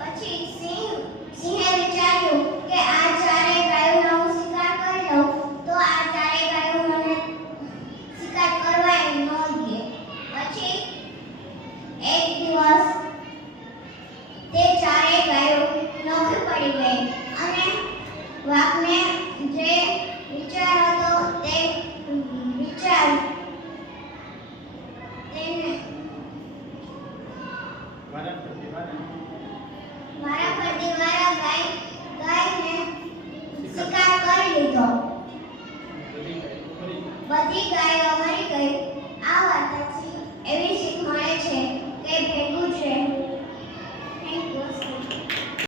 પછી સિંહ સિંહે વિચાર્યું કે આ ચારેય ગાયોનો હું શિકાર કરી લઉં તો આ ચારેય ગાયો મને શિકાર કરવા ન દે પછી એક દિવસ તે ચારેય ગાયો નોખી પડી ગઈ અને વાઘને જે વિચાર હતો તે વિચાર તેને બધી ગાયો મરી ગઈ.